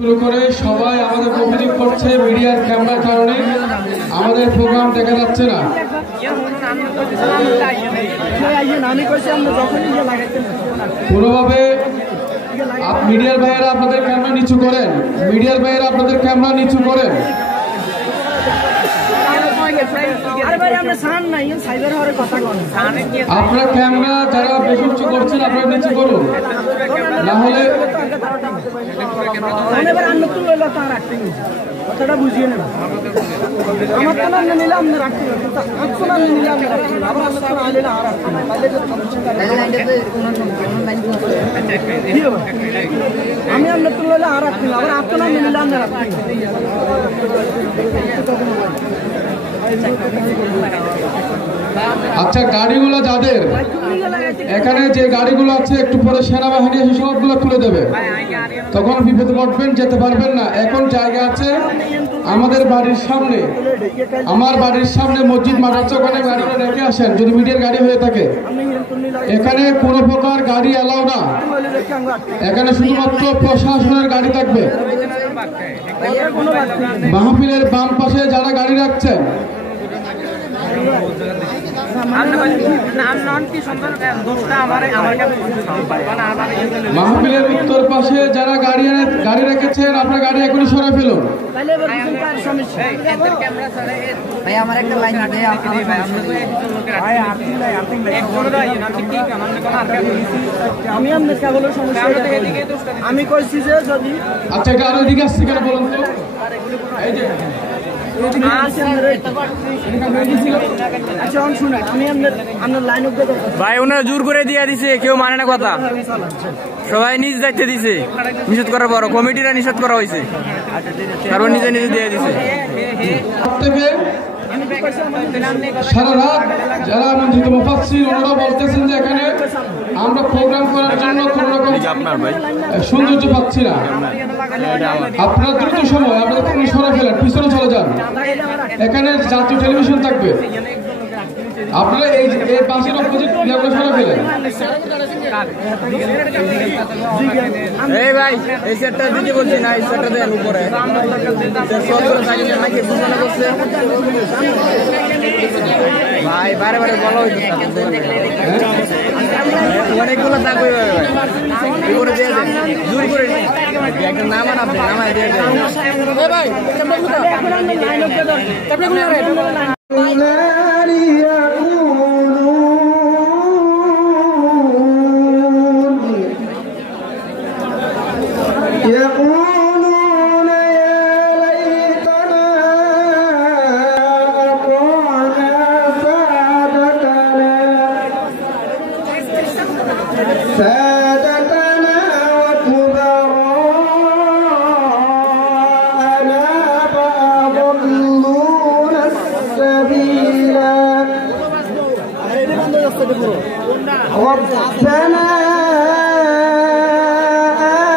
শুরু করে সবাই আমাদের অভিযোগ করছে মিডিয়ার ক্যামেরার কারণে আমাদের প্রোগ্রাম দেখা যাচ্ছে না। কোনোভাবে মিডিয়ার ভাইয়েরা আপনাদের ক্যামেরা নিচু করেন, মিডিয়ার ভাইয়েরা আপনাদের ক্যামেরা নিচু করেন। আপনার ক্যামেরা যারা বেশি উঁচু করছেন আপনারা নিচু করুন, না হলে কথাটা বুঝিয়ে নেব। আমার তো নাম নিলে আপনি রাখতে আমি আপনার তুললে আর রাখতে আবার আপনার নাম নিলে আপনি রাখতে। আচ্ছা, গাড়িগুলো যাদের এখানে যে গাড়িগুলো আছে একটু পরে সেনাবাহিনী এসে সবগুলো তুলে দেবে, তখন বিপদে পড়বেন, যেতে পারবেন না। এখন জায়গা আছে আমাদের বাড়ির সামনে, আমার বাড়ির সামনে মসজিদ মাঠ আছে, ওখানে গাড়িগুলো রেখে আসেন যদি মিডিয়ার গাড়ি হয়ে থাকে। এখানে কোনো প্রকার গাড়ি এলাও না, এখানে শুধুমাত্র প্রশাসনের গাড়ি থাকবে। মাহফিলের বাম পাশে যারা গাড়ি রাখছেন, মাহফিলের উত্তর পাশে যারা গাড়ি রেখেছেন আপনার গাড়ি এখনই সরে ফেলুন। আমি কইছি যে যদি আচ্ছা, এটা আরো দিকে আসছে কেন বলুন তো? এই যে ভাই ওনারা জোর করে দিয়ে দিছে, কেউ মানে না কথা, সবাই নিজ দায়িত্বে দিছে, নিষেধ করার পর কমিটিরা নিষেধ করা হয়েছে, তারপর নিজে নিজে দিয়ে দিছে। সারা রাত যারা আমন্ত্রিত মুফাসসির ওনারা বলতেছেন যে এখানে আমরা প্রোগ্রাম করার জন্য কোনো রকম সৌন্দর্য পাচ্ছি না। আপনারা দ্রুত সময় আপনাদের কোনো সরে ফেলেন, পিছনে চলে যান, এখানে জাতীয় টেলিভিশন থাকবে, আপনারা এই পাশের অপোজিট সরে ফেলেন। এই ভাই এই সেটটা দিকে বলছি না, এই সেটটা দেন উপরে ভাই, বারে বারে বলা হয়েছে অনেকগুলো থাকবে ভাই, উপরে দিয়ে দেন জোর করে একটা নামান, আপনি নামায় দিয়ে দেন ভাই। سادتنا وكبراءنا فأضلونا السبيلا ربنا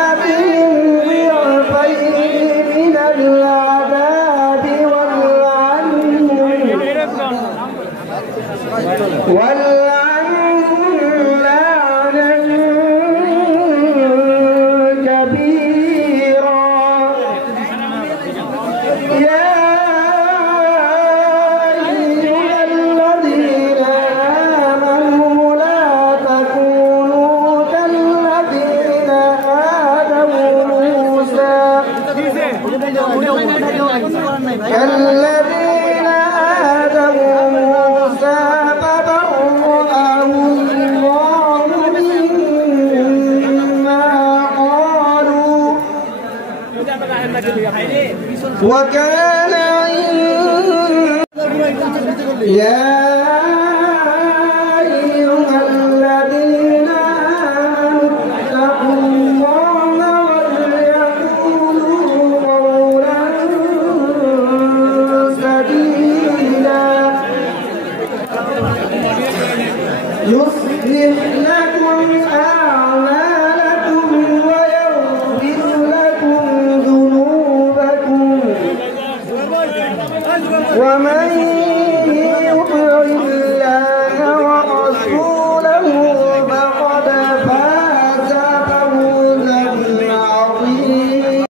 آتهم ضعفين من العذاب كالذين آذوا موسى فبرأه الله مما قالوا وكان يا أيها الذين